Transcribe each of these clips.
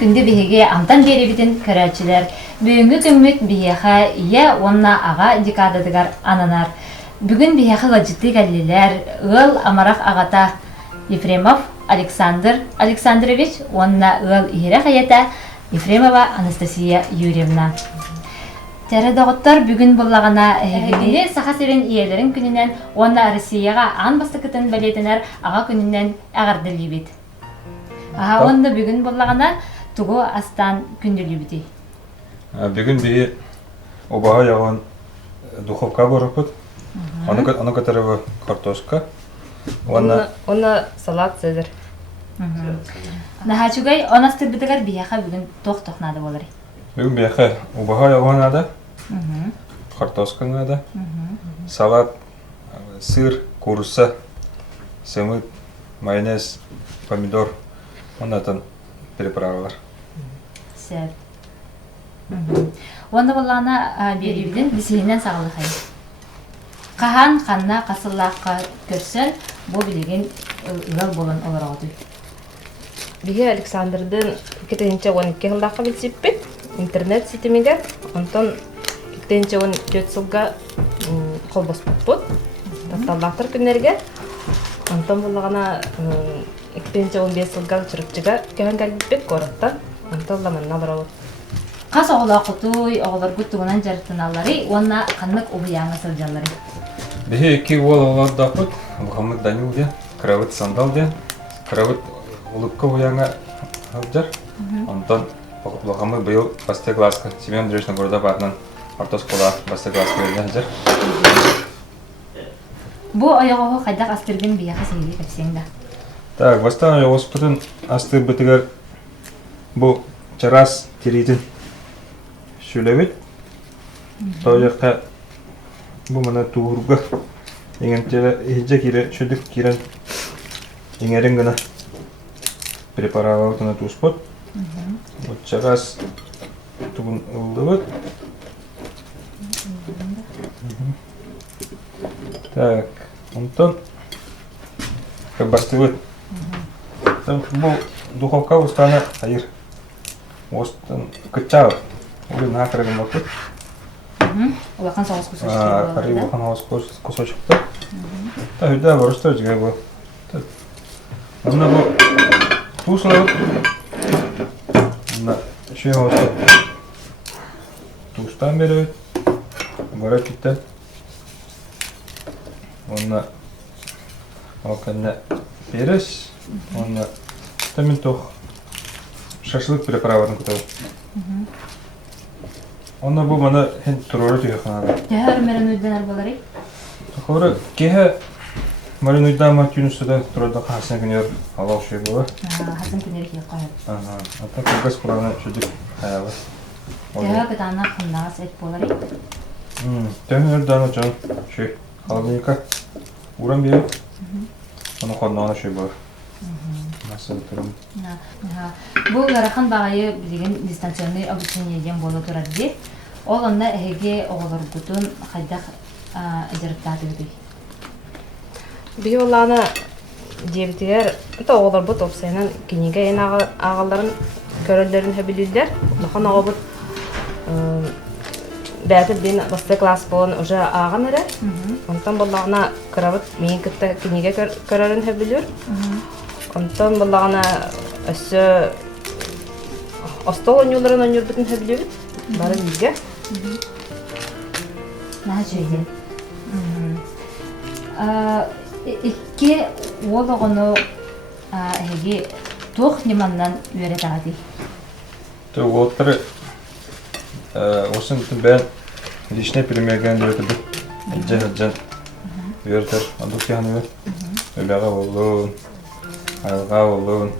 күнді беге амтан беребитин көрәчілер. Бүгінгі күммет бейеха ия онна аға декададығар ананар. Бүгін бейеха ладжитты кәлілер, ыл амарақ ағата Ефремов Александр Александрович, онна ыл ире хаята Ефремова Анастасия Юрьевна. Тәрі дағыттар бүгін болағана әйгілі сақа севен иелерін күнінен онна Россияға ан бастықытын бәлетінер аға күнінен әғардылы бет. Онда бүгін болағана туғы астан күнділі беті. Бүгін бейі обаға яғын духовка борықпыд. Оны көтәрі картошка. Оны салат цезар. Нахачугай онастыр бітігер бияқа бүгін тоқ-тоқнады болары. Бүгін бияқа обаға яғын ады. Картошка ады. Салат, сыр, куруса, сымыт, майонез, помидор. Оннатын переправалар. Сәр. Онда болағына беребіден бісейінен сағылы қайын. Қахан қанна қасыллаққа көрсін, бұл білеген ұлал болын олар ауды. Биге Александрдың 2012 жылдаққа білсеппет, интернет сетімеге, онтан 2014 жылға қолбас бұппыд, татталдақтыр күнерге, онтан болағына 2015 жылға чырықчыға кәген кәлбіппет қораттан, онтан ламанна барауыр. Қас оғыла құтуй, оғылар күттігінен жарықтын алары, онна қаннық ұбияңы сылжалары. Бігі екі ол олар дақыд, Мұхаммед Данил де, Кравыт Сандал де, Кравыт улыбка ұяңа алжар. Онтан Мұхаммед бұйыл басты класқа, Семен Андреевична города батынан артос қола басты класқа өрген жар. Бұл ойоғы қайдақ астырдың бияқы сейлі көпсеңді. Так, бастан ойоғыспытын астыр бітігер бұл чарас терейтін шөлебет. Тауяққа бұл мұна туғырға еңентері ежі кері шөлдік керен еңерін ғына препаралауытына туыспыт. Вот чарас туғын ұлды бұд. Так, онтан бастыбыт. Бұл духовка ұстаны айыр. Остан күтчағы. Олы нақырығын бақыт. Олақан соғыз кусочки Қари олақан соғыз кусочкті. Та үйді бұрыстыр жіге бұл. Онда бұл туысылауыт. Онда үші оғысы туыстан бері өт. Бара кетті. Онда олқанна беріс. Онда тамин тоқ шашлык переправатын күтау. Онда бұл мана хен тұроры түйе қанады. Тәхәр мәрін өйден арбалары? Тұқыры кеге мәрін өйден ма түйіністі тұрорда қасына күнер алау шөй болы. Хасын күнер кей қойып. Ата көлгіс құрағына шөдік қаялы. Тәхәр күтана қымнағыз әт болары? Тәхәр өйден жан шөй. Қаладыника уран беріп, оны қорнағына шөй болыр. Насыл тұрым. Бұл ғарақан бағайы білген дистанционный обучениеден болу тұрады. Ол онда әйге оғылыр бұтын қайдақ әдеріптаты өтей. Биге олағына дебітігер, оғылар бұт опсайынан кенеге ең ағаларын көрілдерін хөбілілдер. Лұқан оғы бұт бәтір бен басты класс болын уже ағын әрі. Онтан болағына қырабыт мен күтті кенеге көрілін хөбілір. Онтан болағына өсі остол ойнуларын ойнур бүтін хөбілер. Бары бізге. Наға жүйден. Икке ол оғыны әйге тоқ неманнан үйерет ағады. Олықтары осын бән лишне перемерген өтіді. Әджен үйертер. Андық яғын өй. Өліға олуын, айылға олуын.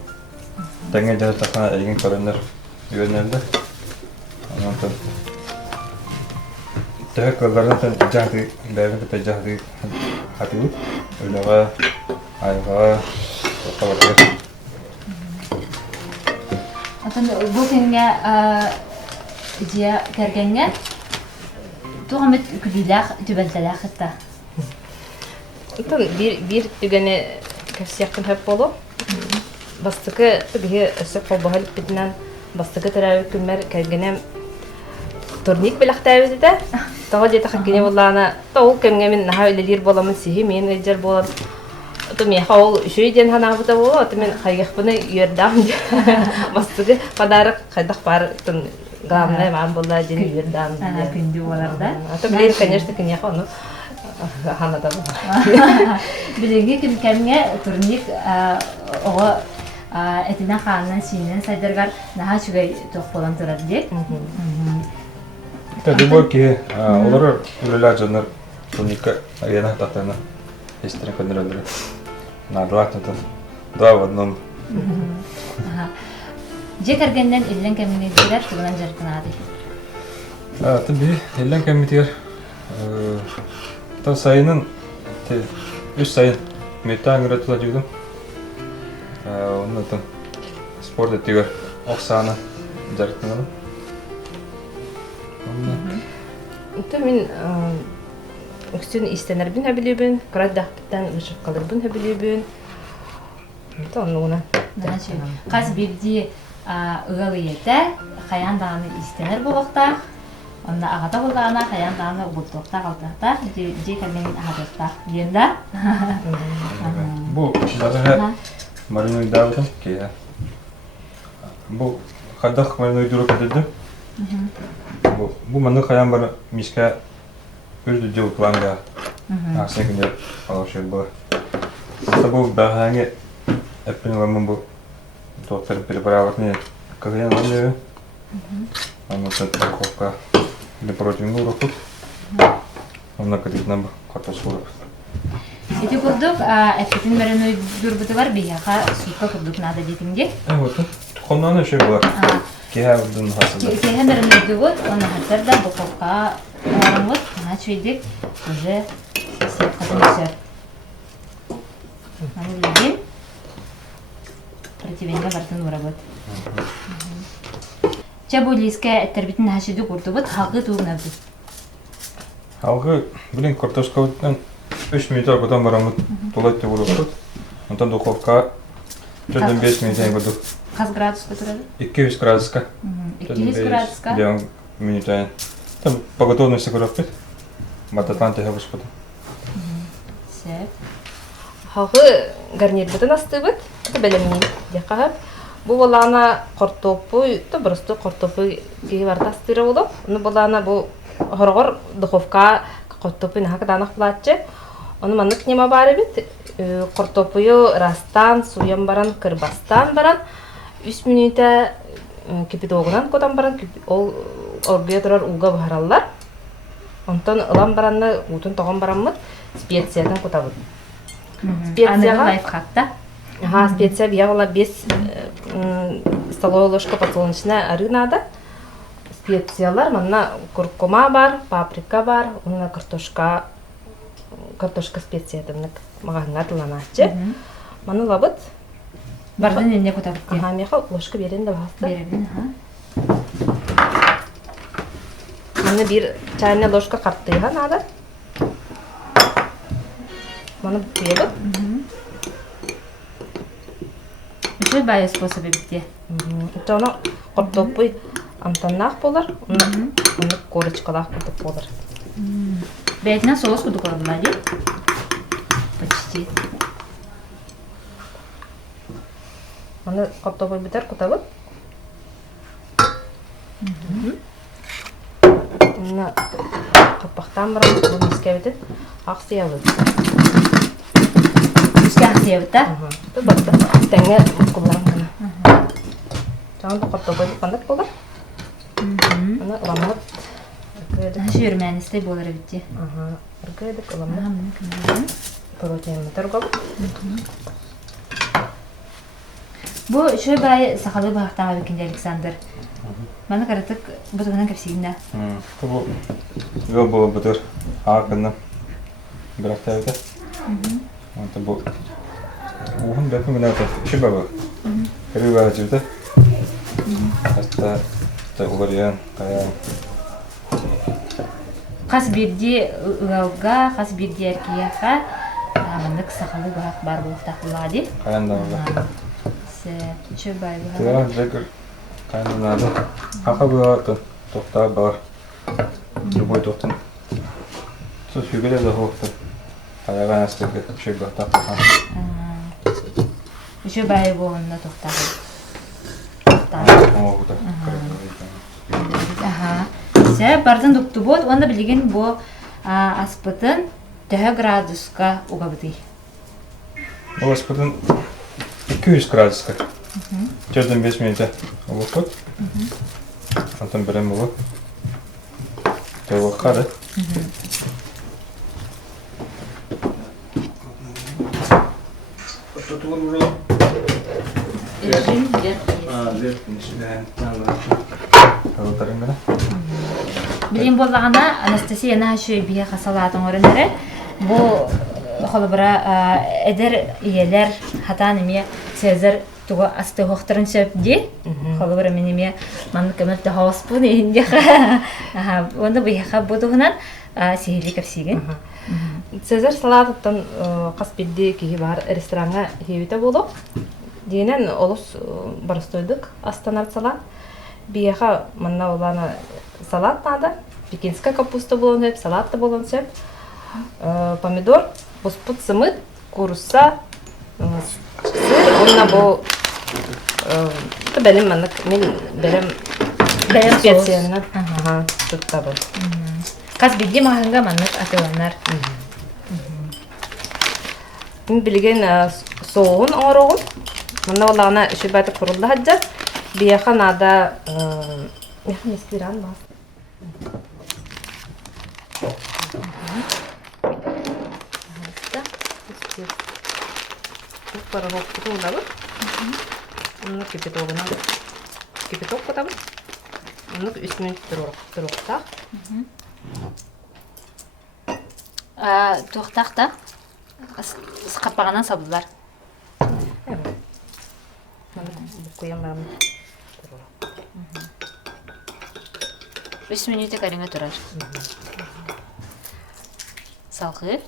Тәңе жағы тақына әйген көрінер үйернерді. Онтан тәхі көлдерден жағды, бәйбін күтті жағды қатығы. Өліға, айылға, тоққа бәрдер. Бұл кенге идея кәргенге туғамет күліләқ, түбәлтәләқ қытта. Bir tügeni kösiyakın hep bolu. Bastıkı tügühe ösü kolbahalik bitinden бастыгы тарабы күммер кергенем турник беләхтәбез иде. Тагы дете хакине буллана, тау кемгәмен наһа үлелер боламын сихи мен эҗер болам. То мен хау шөйден хана бута була, то мен хайгах буны йөрдәм. Бастыгы подарок хайдах бар тун главное мам була ден йөрдәм. Күнді оларда. То блин, конечно, кенеха, ну хана да. Билеги ким кемге турник ого этина ханнан синен сайдыргар наха чугай тоқполан турат дек. Та дебо ки олар үлеләр жанр турника яна татана истерин кандыралар. На два в одном. Же кергенден иллен кеминедилер тугунан жаркынады. Таби эллен кемитер та сайынын үш сайын метангыра тула жудум. Оны там спорт ettигер Оксана жаркынады. То мен үстін истенербін әбілебін, қыраддақтықтан ұшып қалырбын әбілебін. То оны. Қаз бирди ығы ете, қаян дағаны истенер болуқта, онда ағата болдағына қаян дағаны ұғылтуқта қалтақта, же кәмен ағатықта. Енді? Бұл бағыға мариной дауытым кея. Бұл қадақ мариной дұрық әдеді. Бұл маңы қаян бар мишка үрді жыл планға ақсын күнде алаушы бұл. Бұл бағағаңе әппен оламын бұл доктор перебраватные кагаян валею. Он вот это упаковка для противного руку. Он накатит нам картошку. Эти курдук әппетін мариной дұрбыты бар бияға сутка курдук надо детинге. Вот хоннан еще была. Кеха удун хасыда. Кеха мариной дұрбыт, оны хаттар да бұқовқа оңғын вот, ана чөйдік уже сетқатын түсер. Аны білген противенге бартын ұрабыт. Чабулийская әттәрбетін хашиды курдубыт, халқы туғынабыт. Халқы, блин, картошка өттен 3 минутар бұдан барамыд, толайтты ұрабыт. Онтан духовка 4-5 минутен бұдық. Қаз градуска тұрады? 200 градуска. 200 градуска? 5 минутен. Там по готовности ұрабыт. Мататланты хабыш бұды. Сәп. Хағы гарнир бұтын асты бұд, это бәлемін деқағып. Бұл болағына қортопы, то бұрысты қортопы кейі барды астыры болды. Оны болағына бұл ғырғыр дұховка қортопы нақы данақ бұлатшы. Оны манық нема бары бет, қортопыйы растан, суян баран, кырбастан баран. 3 минута кепет оғынан көтан баран, ол оргия тұрар уға бұхаралар. Онтан ылан баранны, ұтын тоған баранмыд, специядан көтабыд. Анығы лайфхакта? Специя бияғыла 5 столовая ложка подсолнечная ары надо. Специялар, манна куркума бар, паприка бар, онына картошка специядымнық мағанға тыланатшы. Маны лабыт. Бардың еліне көтабыд де? Меха ложка берен де басты. Берен, Маны бір чайная ложка қарттыйға надо. Маны бұйылып. Үші байы способы бітте? Оны қортопы антаннақ болар, оны корочкалақ күтіп болар. Бәйтінен соғыз күді қордыла де? Почти. Оны қортопы бітер күтабыд. Оны қапақтан барам, оны еске бітіп, ақсия бітіп. Үске ақсия бітті? Бітті. Тәңе құларым ғана. Жаңында қортопы бітпандық болар. Оны ұламыд. Жүйірмәністі болар бітте. Үргедік ұламыд. Протеинімі тұрғал. Бұл шөй бай сақалы бағықтан өкенде Александр. Маны қаратық бұтығынан көпсегінде. Бұл бұл бұтыр ақынным бірақ тәуді. Онты бұл уғын бәтім күн әуті үші бабы. Кірі бағы жүрді. Аста ұлыриян, қаян. Қас бірде ұлауға, қас бірде әркияға маңдық сақалы бағық бар болықтақ бұлады. Қаян да ұлы. Шөй бай бағық. Тыға жәкір Кайны надо. Хаха было тоқта бар. Любой тоқтын. Сол фигуре да хоқты. Аяған астыгы шөйгі тапқан. Еще бай болуна тоқтағы. Оғуда. Ага. Сә бардың докту бот, онда білген бо аспытын 2 градуска угабыды. Ол аспытын 200 градуска. 4-5 минута ұлықпыт. Антон бірім ұлы. Тәуі қады. Тут уже Режим вверх. Билин боллагана Анастасия нахшы бие хасалатын орынары. Бу холбара эдер иелер хатан эме Цезар туга асты хохтырын сөпди. Холбара менеме ман кемелте хоспун инде. Аха, онда бияха будугунан сихили капсиген. Цезар салаттан каспидди ки бар ресторанга хебите болду. Денен олус барыстойдук астанар салат. Бияха манна улана салат надо. Пекинская капуста болон сөп, салат та болон сөп. Помидор, боспут сымыт, куруса, сыр, онна бу белем маннык, мен белем специяны. Ага, тут табы. Каз бидди маханга маннык атыланар. Мен билген соғын оңорогун. Мына олағына үші бәті құрылды хаджар. Бияха нада яхын естиран бар. Паровок тұтылдабы. Оны кипетогына кипеток көтабы. Оны 3 минут тұруқтақ. Тоқтақта сқаппағанан сабылар. Куямам. 5 минуты кариңа турар. Салқы.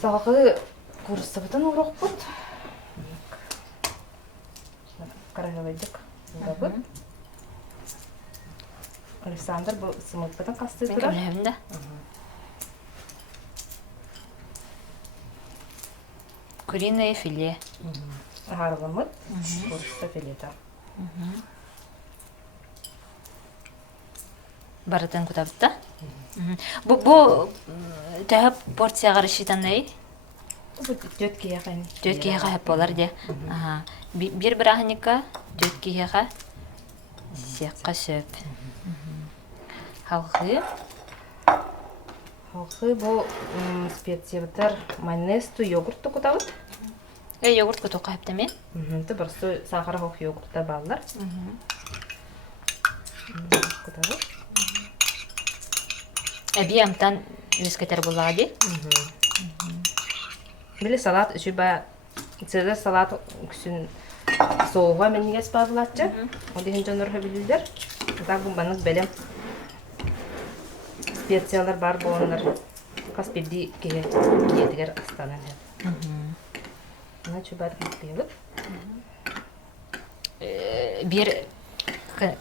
Салқы курсабытын урок бут. Карагавайдык. Александр бұл сымытпытын қасты Мен тұрар. кемлемін да. Куриное филе. Hargamıt, kursa fileta. Барытын кутабытта. Бу тәһәп порцияга ришитан ней? Bu 4 kiyaqan. 4 киһәгә һәп болар де. Аха. Бир брахника 4 киһәгә сәккә сөп. Халкы Halkı bu spetsiyatlar mayonez tu yogurt tu kutavut. йогурт кутука һәптәме? Tu просто сахар хок yogurtlar bağlar. Kutavut. Әби амтан үскәтер булага ди. Bile salat şu ba Cezar salat küsün soğuğa menüge spavlatça. O dihin canlar habilirler. Da bu bana belem spesiyalar var bu onlar. Kas bildi ki yediler astanan. Ne çubat yapıyor? Бир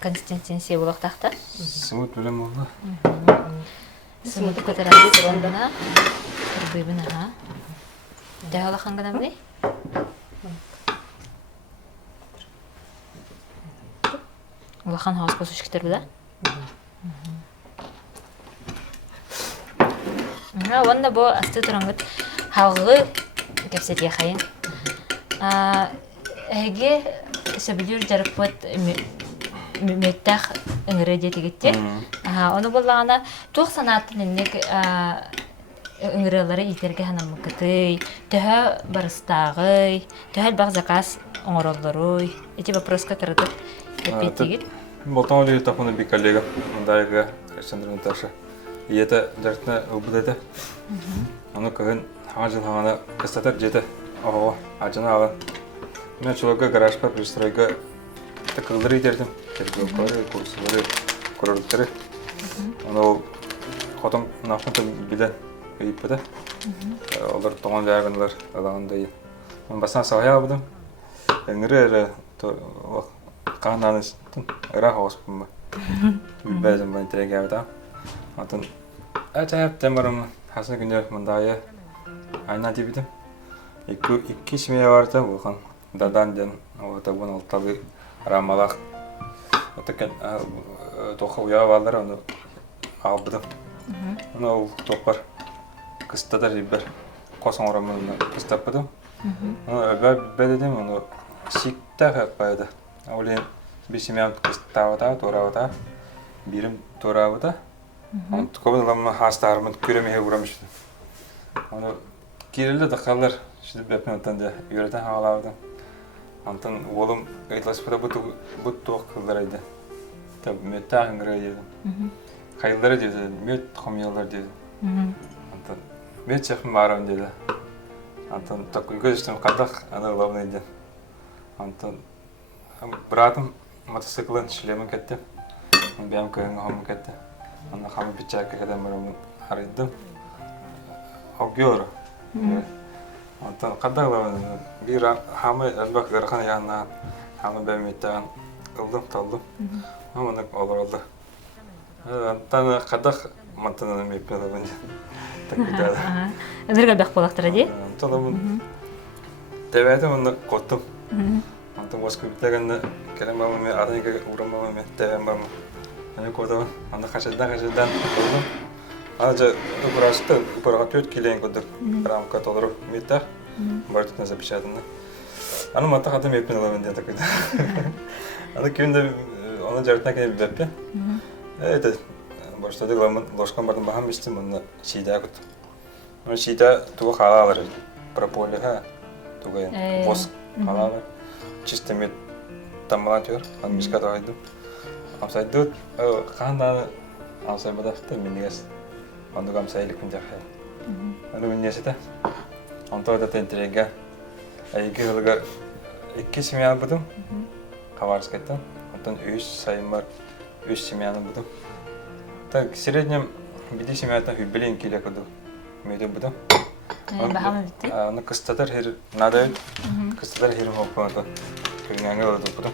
консистенция булак тахта. Сымыт білем олды. Сымыты көтәрәле турында. Бибина ха. Дәһәла хангана бу? Улахан хаус косуш китер буда. Ванда бу асты турангыт хагы кепсетия хайын. Эге сөбүлүр жарыппыт меттах ыңырыдия тегетте. Оны боллагана тух санатын иннек ыңырылары итерге ханамыкыты, төһө барыстагы, төһөл баг заказ оңороллору. Эти вопроска кырытып эпетигит. Ботон ли тахуна би коллега, дайга Александр Наташа. И это дартна убдата. Оно кагын хажыл хана кастатар жете. Ого, ажына алан. Мен чолга гаражка пристройга такылдыры итердим. Тергелкары, курсылары, курорттары. Оно хотон нахмата биде ийиппеде. Олар тоңон жаагынлар алагандай. Мен басан сая абдым. Эңире Kananız ıra hospum. Bezim ben teregavda. Atın acayip demarım hasın günler mındaya. Ayna dibidim. İki ismiye vardı bu kan. Dadan den o da bunu tabi ramalak. Otaken toxa uya varlar onu aldım. Onu topar. Kıstadır iber. Kosan oramını kıstapadım. Onu öbededim onu sikte yapaydı. Olin bir simyam kıstavada toravada birim toravada. Onu kovalamma hastarımın küremeye uğramıştı. Onu Kirili de kalır. Şimdi bepneten de yöreden havalardı. Antan oğlum eğitasıda bu toq kıllarıydı. Tabi müttahın gıraydı. Kayılları dedi, müt komyalar dedi. Antan müt çekim varım dedi. Antan takı gözüstüm kaldak ana olamıydı. Antan bıraktım motosikletin şilemin gitti. Benim köyün hamı gitti. Ana hamı bir çakı kadar mırımın araydım. O gör. Antan kadar bir hamı elbak garkan yanına hamı ben müttahın kıldım taldım. Ama ne olur oldu. Antan kadar mantanın mepnede bence. Takıda. Ынырга бек болактыр ди. Talamın tebedim onu kottum. Antan başka bitlerinde kelimamı adayga uğramamı tebem var mı? Hani kodum. Anda kaçırdan kıldım. Ayrıca burası da buraya 4 kiloyan koyduk. Ramka olur mita. Bartık nasıl bir şeydi. Anı mata kadın yapın alalım diye takıydı. Anı köyünde ona cevaptan gibi bir beppe. Evet. Başta da loşkan bardım baham istim onu şida kut. Onu şida tuğu halalar. Propoli ha. Tuğu boz halalar. Çistemit tamalatıyor. Anı miskat aydım. Amsaydı kandan amsay badafta minigas. Onu gamsaylık pinjak. Onu minyasita. Onto da tentrega. Ayki hılga iki simyan budum. Kavarskaytan. Ondan 3 sayım var. 3 simyanı budum. Так, в среднем 5 семьята хюбелин киле коду. Меде будам. Бахамы битти. Аны кыстатар хер надай. Кыстатар хер хоппата. Кыйнаңга олду будам.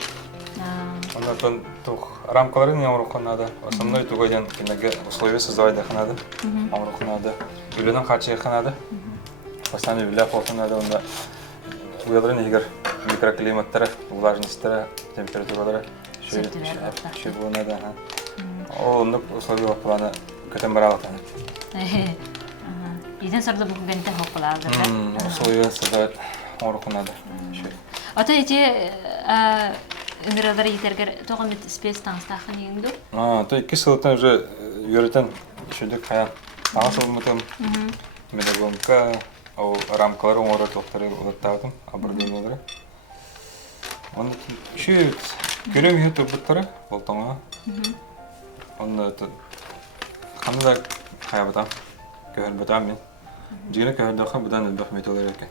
Ондан тух рамкаларын ямруканада. Основной тугайдан кинеге условия создавайда ханада. Амруканада. Үлөнөн качы ханада. Постоянно биле хоппанада онда. Уяларын егер микроклиматтары, влажностьтары, температуралары шөй болнада. Onu условия плана көтөн бара алат. Иден сорда бу генте хоккалады. Условия создавать орукунада. Ата эти ыныралар етергер тогон бит спец таңстахын еңдүр. То 2 сылтан уже йөрөтен шүдүк хая. Асылмытым. Медагонка о рамкалары оңора токтары улаттадым. Абырдыйлары. Оны шү көрөм ютуб буттары болтоңа. Onu kanada hayabıdan köhürbedan min. Jigine köhürdaxa budan elbaq metolar eke.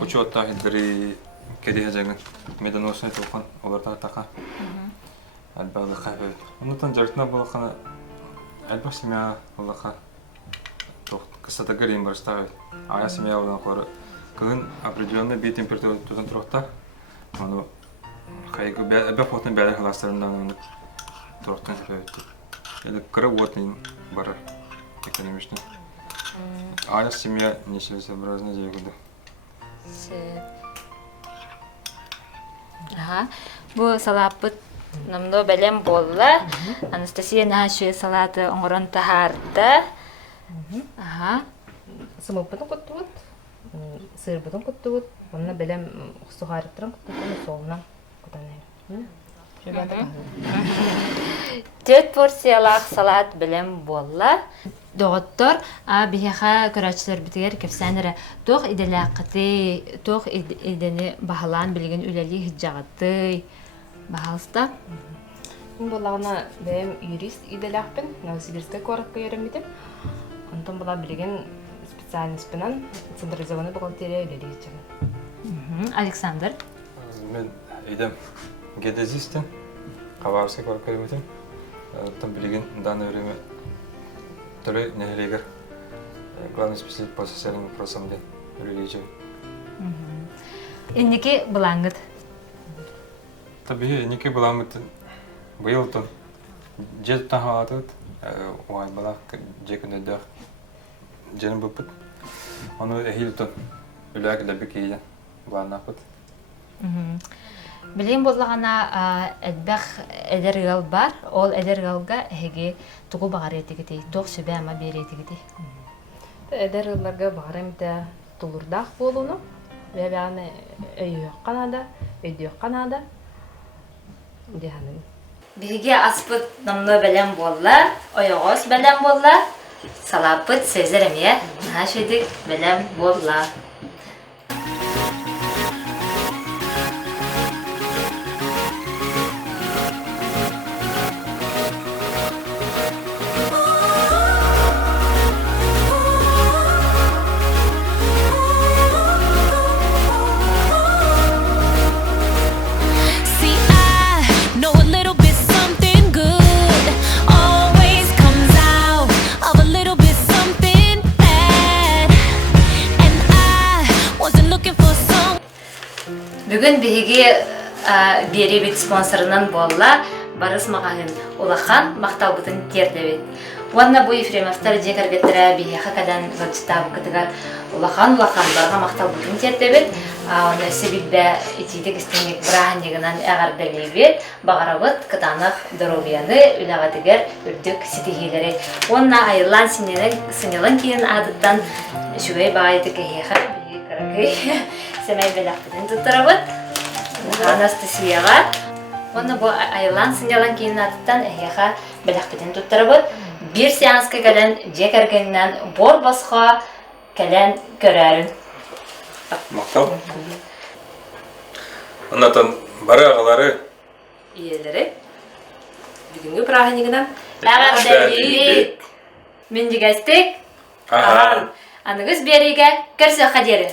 Kuchu otta hidri kedi hajagın medan olsun toqan olarda taqa. Elbaqda qayfet. Onu tan jartna bolaqana elbaq simya olaqa toq kısada göreyim barsta. Aya simya olan qora kın определенный bir temperatura tutan troqta. Onu qayğı elbaq foton bəyər xalaslarından Трохтан хөөд. Это кровотный бар. Экономично. А семья несообразная девушка. Ага. Бу салапыт намно белем болла. Анастасия наша салаты оңорон тахарда. Ага. Сымылпытын коттубут. Сырбытын коттубут. Онна белем сухарыттырын коттубут. Солна котанайыр. Төт порциялах салат белем болла. Доғыттар, бияха көрәчілер бітігер кепсәнірі тоқ иделәқіті, тоқ идені бағалан білген үләлі хиджағыты бағалыста. Бұлағына бәйім юрист иделәқпін, Новосибирскай коротқа еремедім. Онтан бұла білген специальностьпінен централизованный бухгалтерия үләлі хиджағын. Александр? Мен идем геодезистен, Хабаровский коротқа еремедім. Там білген данное время Второй нелегер. Главный специалист по социальным вопросам де. Религия. Иннеки булангыт. Tabii niki bulamıtın. Bıyıltın. Jet tahatıt. Oy balak jekinde de. Canım buput. Onu ehiltın. Ülak da bir kiyen. Bulanapıt. Билем боллагана элбэх эдер гал бар, ол эдер галга эге тугу багар этигити, тох сөбө ама бери этигити. Эдер ылларга барымта тулурдах болуну. Бебяны өйөк канада, өйдөк канада. Диханын. Биге аспыт намны белем болла, оягос белем болла, салапыт сезеремия, нашедик белем болла. See, I know a little bit something good always comes out of a little bit something bad. And I wasn't looking for some. Бүгін биге бери бит спонсорынан болла, барыс мағағын улахан мақтал бұтын тердебет. Уанна бу Ефремовтар жекергеттірі биге хакадан ғылчытабы кытыгар улахан барға мақтал бұтын тердебет. Оны себебі итидік істемек бірағын егінан әғардалебет, бағарабыт кытанық дұробияны үлағадығыр үрдік сетегелері. Онна айылан сынелін кейін адыттан шуай бағайды кәйеға биге кіргі семей бәліқтігін тұттырабыт. Анастасияға. Оны бұл айылан сынелін кейін адыттан әйеға бәліқтігін тұттырабыт. Bir seanska kalen jekергеннен бор басқа кalen көрәрін. Maktal. Ondan bara ağaları. Иелери. Бүгүнкү праханигинан Әғардәлебет. Мен дегәстік. Aha. Анығыз береге кірсі қадері.